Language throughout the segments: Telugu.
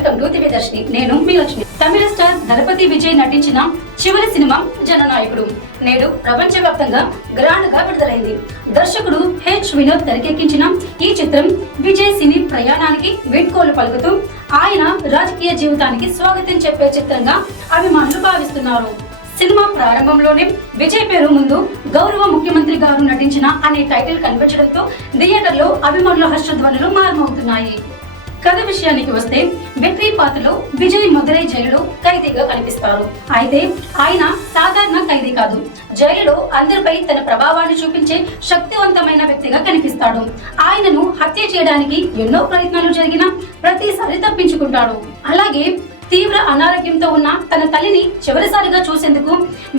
వెల్కమ్ టు దివ్య దర్శిని. నేను మీ లక్ష్మి. తమిళ స్టార్ దళపతి విజయ్ నటించిన చివరి సినిమా జననాయకుడు నేడు ప్రపంచవ్యాప్తంగా గ్రాండ్ గా విడుదలైంది. దర్శకుడు హెచ్ వినోద్ తెరకెక్కించిన ఈ చిత్రం విజయ్ సినీ ప్రయాణానికి వీడ్కోలు పలుకుతూ ఆయన రాజకీయ జీవితానికి స్వాగతం చెప్పే చిత్రంగా అభిమానులు భావిస్తున్నారు. సినిమా ప్రారంభంలోనే విజయ్ పేరు ముందు గౌరవ ముఖ్యమంత్రి గారు నటించిన అనే టైటిల్ కనిపించడంతో థియేటర్లో అభిమానుల హర్షధ్వనులు మారుమవుతున్నాయి. కథ విషయానికి వస్తే వెట్రి పాత్రలో విజయ్ మదురై జైలులో ఖైదీగా కనిపిస్తారు. అయితే ఆయన సాధారణ ఖైదీ కాదు, జైలులో అందరిపై తన ప్రభావాన్ని చూపించే శక్తివంతమైన వ్యక్తిగా కనిపిస్తాడు. ఆయనను హత్య చేయడానికి ఎన్నో ప్రయత్నాలు జరిగినా ప్రతిసారి తప్పించుకుంటాడు. అలాగే తీవ్ర అనారోగ్యంతో ఉన్న తన తల్లిని చివరిసారిగా చూసేందుకు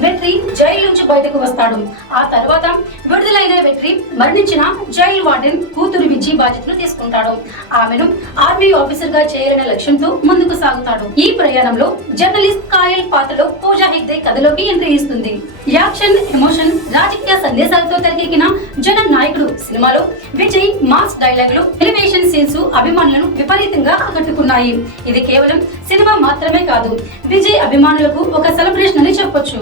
వెట్రి జైలు నుంచి బయటకు వస్తాడు. ఆ తర్వాత విడుదలైన వెట్రి మరణించిన జైలు వార్డెన్ కూతురు విజయ్ బాధ్యతలు తీసుకుంటాడు. ఆమెను ఆర్మీ ఆఫీసర్ గా చేయాలనే లక్ష్యంతో ముందుకు సాగుతాడు. ఈ ప్రయాణంలో జర్నలిస్ట్ కాయల్ పాత్రలో పూజా హెగ్డే కథలోకి ఎంట్రీ ఇస్తుంది. యాక్షన్, ఎమోషన్, రాజకీయ సందేశాలతో తెరకెక్కిన జననాయకుడు సినిమాలో విజయ్ మాస్ డైలాగులు, ఎలివేషన్ సీన్స్ అభిమానులను విపరీతంగా ఆకట్టుకున్నాయి. ఇది కేవలం సినిమా మాత్రమే కాదు, విజయ్ అభిమానులకు ఒక సెలబ్రేషన్ అని చెప్పొచ్చు.